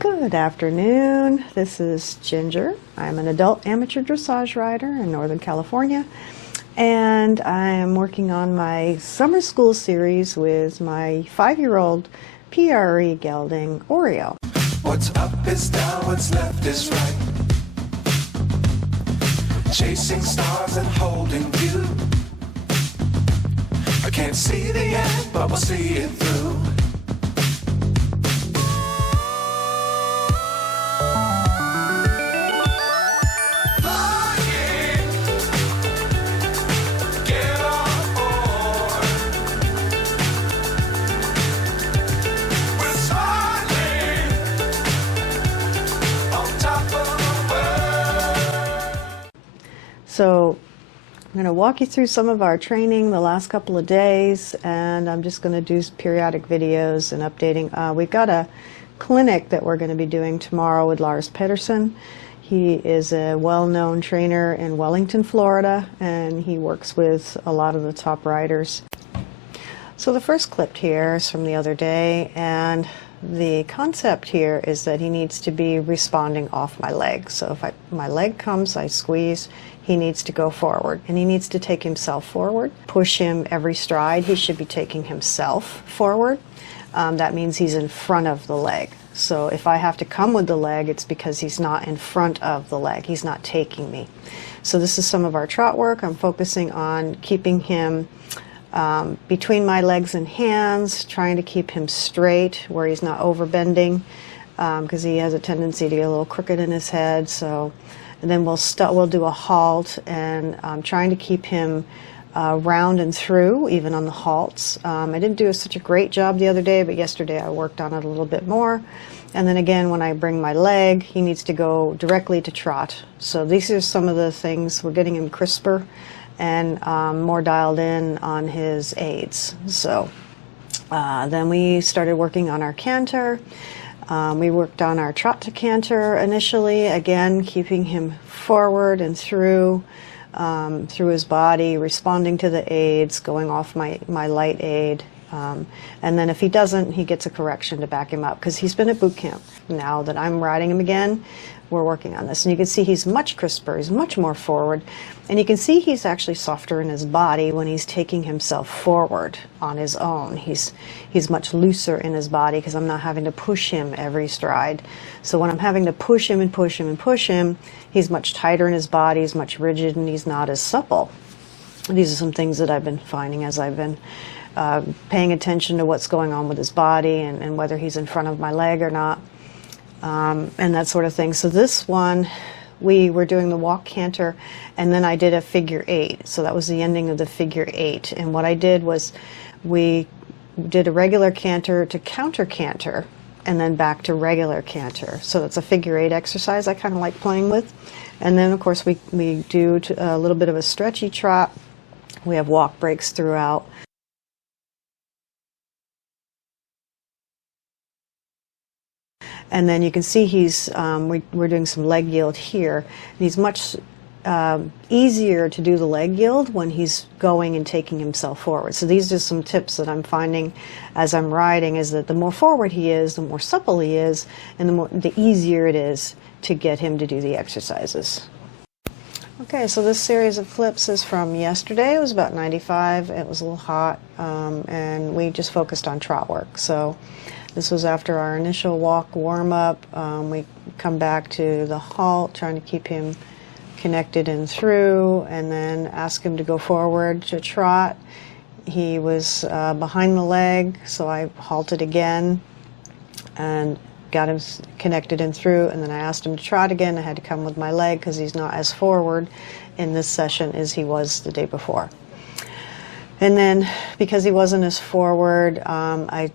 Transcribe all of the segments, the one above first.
Good afternoon. This is Ginger. I'm an adult amateur dressage rider in Northern California, and I'm working on my summer school series with my 5-year-old PRE gelding Oreo. What's up is down, what's left is right. Chasing stars and holding you. I can't see the end, but we'll see it through. So I'm going to walk you through some of our training the last couple of days, and I'm just going to do periodic videos and updating. We've got a clinic that we're going to be doing tomorrow with Lars Pedersen. He is a well-known trainer in Wellington, Florida, and he works with a lot of the top riders. So the first clip here is from the other day, and the concept here is that he needs to be responding off my leg. So if my leg comes, I squeeze, he needs to go forward, and he needs to take himself forward. Push him every stride. He should be taking himself forward. That means he's in front of the leg. So if I have to come with the leg, it's because he's not in front of the leg. He's not taking me. So this is some of our trot work. I'm focusing on keeping him between my legs and hands, trying to keep him straight where he's not overbending, because he has a tendency to get a little crooked in his head. So, and then we'll do a halt, and I'm trying to keep him round and through, even on the halts. I didn't do such a great job the other day, but yesterday I worked on it a little bit more. And then again, when I bring my leg, he needs to go directly to trot. So these are some of the things. We're getting him crisper and more dialed in on his aids. So then we started working on our canter. We worked on our trot to canter initially, again keeping him forward and through his body, responding to the aids, going off my light aid. And then if he doesn't, he gets a correction to back him up, because he's been at boot camp. Now that I'm riding him again, we're working on this. And you can see he's much crisper, he's much more forward. And you can see he's actually softer in his body when he's taking himself forward on his own. He's much looser in his body because I'm not having to push him every stride. So when I'm having to push him and push him and push him, he's much tighter in his body, he's much rigid, and he's not as supple. These are some things that I've been finding as I've been paying attention to what's going on with his body and whether he's in front of my leg or not. And that sort of thing. So this one, we were doing the walk canter, and then I did a figure 8. So that was the ending of the figure 8. And what I did was we did a regular canter to counter canter, and then back to regular canter. So that's a figure 8 exercise I kind of like playing with. And then of course we do a little bit of a stretchy trot. We have walk breaks throughout. And then you can see we're doing some leg yield here. And he's much easier to do the leg yield when he's going and taking himself forward. So these are some tips that I'm finding as I'm riding, is that the more forward he is, the more supple he is, and the easier it is to get him to do the exercises. Okay, so this series of clips is from yesterday. It was about 95. It was a little hot, and we just focused on trot work. So this was after our initial walk warm-up. We come back to the halt, trying to keep him connected and through, and then ask him to go forward to trot. He was behind the leg, so I halted again and got him connected and through, and then I asked him to trot again. I had to come with my leg because he's not as forward in this session as he was the day before. And then because he wasn't as forward, I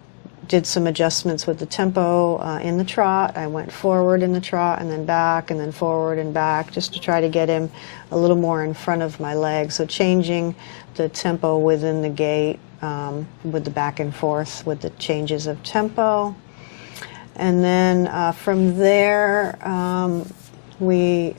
did some adjustments with the tempo in the trot. I went forward in the trot and then forward and back, just to try to get him a little more in front of my leg. So changing the tempo within the gait with the back and forth with the changes of tempo. And then from there we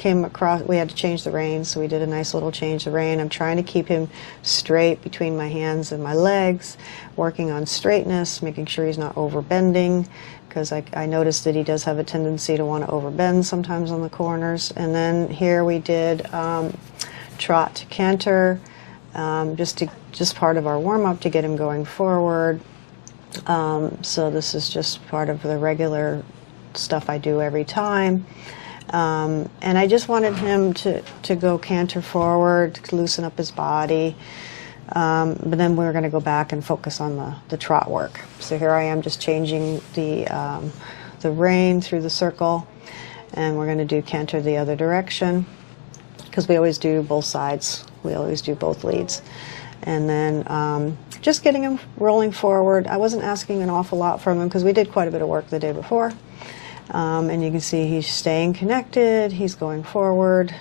came across, we had to change the rein, so we did a nice little change the rein. I'm trying to keep him straight between my hands and my legs, working on straightness, making sure he's not over bending, because I noticed that he does have a tendency to want to overbend sometimes on the corners. And then here we did trot to canter, just part of our warm-up to get him going forward. So this is just part of the regular stuff I do every time. And I just wanted him to go canter forward, to loosen up his body. But then we're going to go back and focus on the trot work. So here I am just changing the rein through the circle, and we're going to do canter the other direction, because we always do both sides. We always do both leads. And then just getting him rolling forward. I wasn't asking an awful lot from him because we did quite a bit of work the day before. And you can see he's staying connected, he's going forward.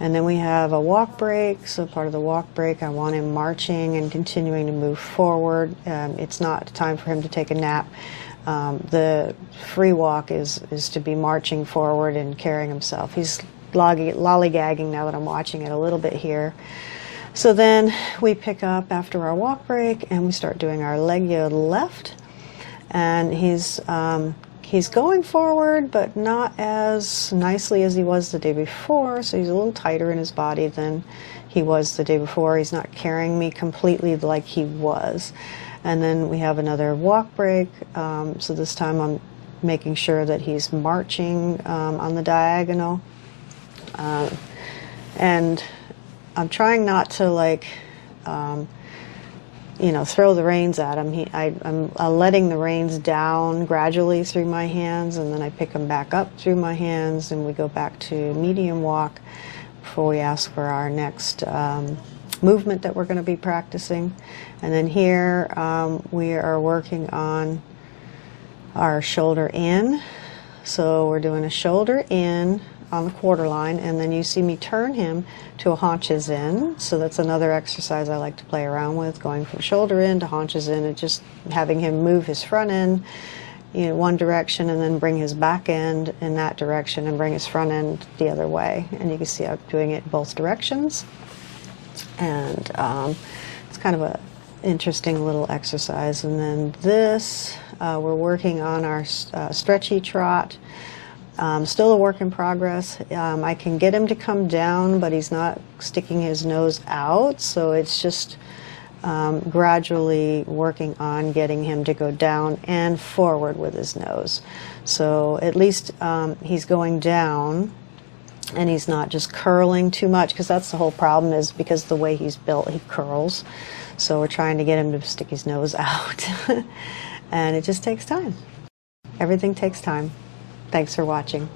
And then we have a walk break. So part of the walk break, I want him marching and continuing to move forward. It's not time for him to take a nap. The free walk is to be marching forward and carrying himself. He's lollygagging now that I'm watching it a little bit here. So then we pick up after our walk break and we start doing our leg yod left. And he's going forward, but not as nicely as he was the day before, so he's a little tighter in his body than he was the day before. He's not carrying me completely like he was. And then we have another walk break, so this time I'm making sure that he's marching on the diagonal. And I'm trying not to, like, throw the reins at him. I'm letting the reins down gradually through my hands, and then I pick them back up through my hands, and we go back to medium walk before we ask for our next movement that we're going to be practicing. And then here we are working on our shoulder in. So we're doing a shoulder in on the quarter line, and then you see me turn him to a haunches in. So that's another exercise I like to play around with, going from shoulder in to haunches in, and just having him move his front end one direction and then bring his back end in that direction and bring his front end the other way. And you can see I'm doing it both directions. And it's kind of a interesting little exercise. And then this, we're working on our stretchy trot. Still a work in progress. I can get him to come down, but he's not sticking his nose out, so it's just gradually working on getting him to go down and forward with his nose. So at least he's going down, and he's not just curling too much, because that's the whole problem, is because the way he's built, he curls. So we're trying to get him to stick his nose out. And it just takes time. Everything takes time. Thanks for watching.